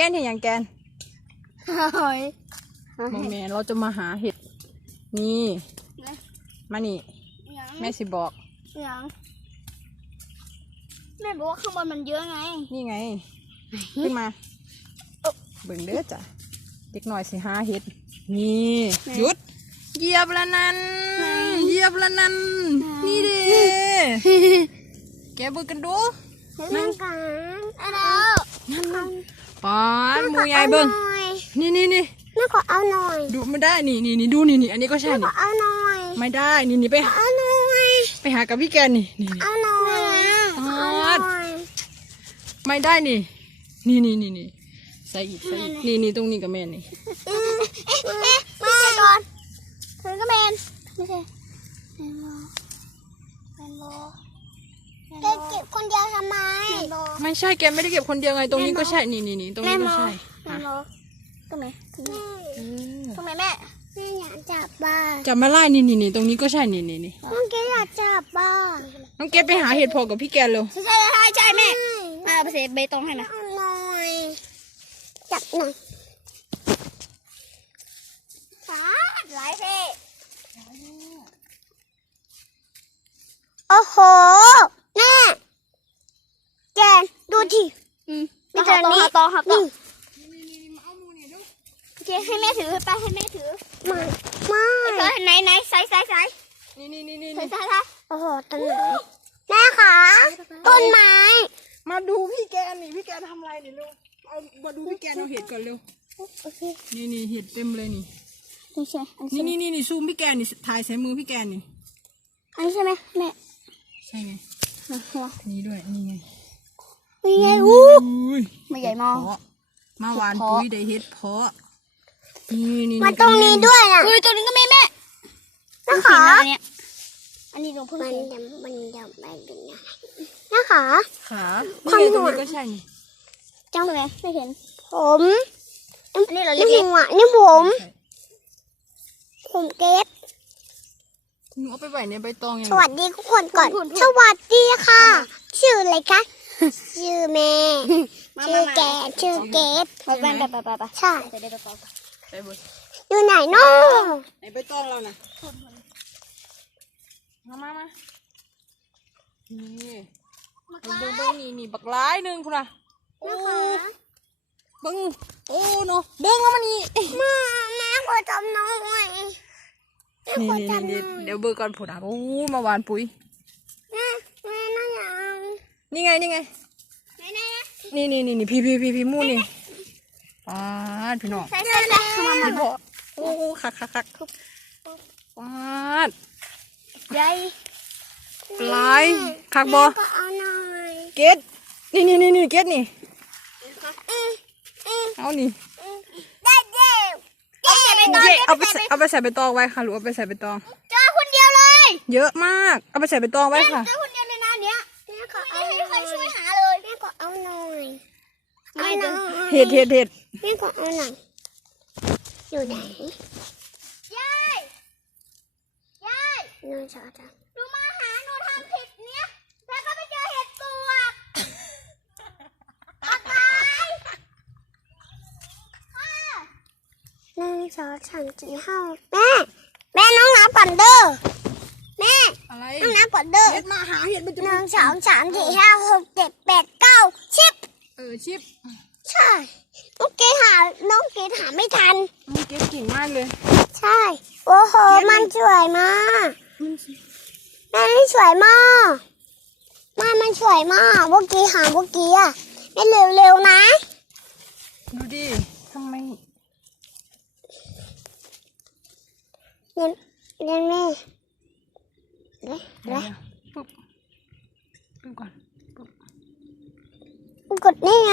แกนเห็นอย่างแกนหอยมองแม่เราจะมาหาเห็ด นี่ มานี่ แม่สิบอกยังแม่บอกว่าข้างบนมันเยอะไง นี่ไง ขึ้นมา เบิ่งเด้อจ้ะ เด็กหน่อยสิหาเห็ด นี่หยุดเหยียบละนันเหยียบละนันนี่เด้แกเบิ่งกันดูนั่งกันเอาแล้วนั่นนั่น ปานหมูใหญ่เบิ่งนี่นี่นี่แม่ขอเอาหน่อย ดูไม่ได้นี่นี่นี่ดูนี่นี่อันนี้ก็ใช่ขนี่อเอาหน่อย ไม่ได้นี่นี่ไปหาเอาหน่อยไปหากับพี่แกนนี่นี่นี่เอาหน่อยเอาหน่อยไม่ได้นี่นี่นี่นี่นี่ใส่อีกใส่อีกนี่นี่ตรงนี้กับแม่นี่เอ๊ะเอ๊ะเอ๊ะไม่ใช่ก่อนเธอก็เมนไม่ใช่แมนโลแมนโล แกเก็บคนเดียวทำไมแมนโลไม่ใช่แกไม่ได้เก็บคนเดียวไงตรงนี้ก็ใช่นี่นี่นี่ตรงนี้ก็ใช่แมอะนโลก็ไหมเออทำไมแม่แม่อยากจับบ้าจับมาไล่นี่นี่นี่ตรงนี้ก็ใช่นี่นี่นี่น้องเกดอยากจับบ้าน้องเกดไปหาเห็ดพอกับพี่แกนเร็วใช่ใช่ใช่ใช่แม่มาเอาไปเสเบตงให้นะเอาหน่อยจับหน่อยสาดหลายเพ่โอ้โห แม่แกนดูทีมีแต่นี้ตองครับนี่โอเคให้แม่ถือไปให้แม่ถือไม่ไม่เธอไหนไหนใส่ใส่ใส่นี่นี่นี่นี่ใส่ใส่ใส่โอ้โหต้นไม้แม่ขาต้นไม้ มาดูพี่แกนนี่พี่แกนทำอะไรนี่เร็วเอามาดูพี่แกนเอาเห็ดก่อนเร็วโอเคนี่นี่เห็ดเต็มเลยนี่นี่ใช่อันนี่นี้นี่นี่นี่ซูมพี่แกนนี่ถ่ายใส่มือพี่แกนนี่อันนี้ใช่ไหมแม่ใช่ไงหัว นี่ด้วย นี่ไงมีไงอู้อุ้ยไม่ใหญ่มากเพาะมาหวานปุ๋ยได้เห็ดเพาะนี่นี่มันตรงนี้ด้วยนะอุ้ยตัวนี้ก็มีแม่นะคะอันนี้ลงพึ่งมันจะมันจะไม่เป็นไงนะคะขาความนี่ไงตรงหัวนี้ก็ใช่นี่จ้องเลยไม่เห็น ผมอันนี้เราเล็กๆหัวนี่ผมใช่ผมเกต หนูเอาไปไหวในใบตองยังสวัสดีทุกคนก่อน สวัสดีค่ะ ชื่ออะไรคะ ชื่อแม่ ชื่อแกชื่อเกตใช่ไหมใช่ไปบนอยู่ไหนเนาะในใบตองเราน่ะมามามานี่เอาเบิ้งเบิ้งนี่นี่บักร้ายหนึ่งคุณน่ะโอ้นะคะเบิ้งโอ้เนาะเบิ้งแล้วมันนี่แม่แม่ขอจำหน่อยแม่ นี่ขอนี่จำหน่นี่อยเดี๋ยวเบิ้งก่อนผุดอะโอ้มาหวานปุ๋ยแม่แม่น่าอยากนี่ไงนี่ไงไหนไหนนะนี่นี่นี่นี่พี่พี่พี่พี่มู่นี่ปาดพี่น้องใส่ใส่ใส่มามาพี่พ่อโอ้คักคักคักปาดใหญ่หลายคักบอก็เอาหน่อยเกตนี่นี่นี่นี่เกตนี่อืมอืมเอานี่อืมได้เดี๋ยว เดี๋ยวไปตอนเย้เอาไปเดี๋ยวใส่เอาไปใส่ใบตองไว้ค่ะหรือเอาไปใส่ใบตอง เจอคนเดียวเลยเยอะมาก เอาไปใส่ใบตองไว้ค่ะ เจอคนเดียวเลยนะเนี้ยแม่ขอเอาให้ใครช่วยหาเลยแม่ขอเอาหน่อยเอาหน่อยเห็ดเห็ดเห็ดแม่ขอเอาหน่อยอยู่ไหนยายยายนอนชอจังหนูมาหาหนูทำผิดเนี้ยแล้วก็ไปเจอเห็ดปวกปากกายหนึ่ง สองสามสี่ห้าแม่แม่น้องน้ำปั่นเด้อแม่อะไรน้องน้ำปั่นเด้อเห็ดมาหาเห็ดมันจะหนึ่งสองสามสี่ห้าหกเจ็ดแปดเก้าสิบเออชิปใช่น้องเกดหาน้องเกดหาไม่ทันมันเก็บเก่งมากเลย ใช่ โอ้โหมันสวยมากแม่นี่สวยมากแม่มันสวยมากเมื่อกี้หาเมื่อกี้อะไม่เร็วๆนะ ดูดิทำไม เรียนเรียนแม่เดี๋ยวเดี๋เดี๋ยยววปุ๊บปุ๊บก่อนกดนี่ไง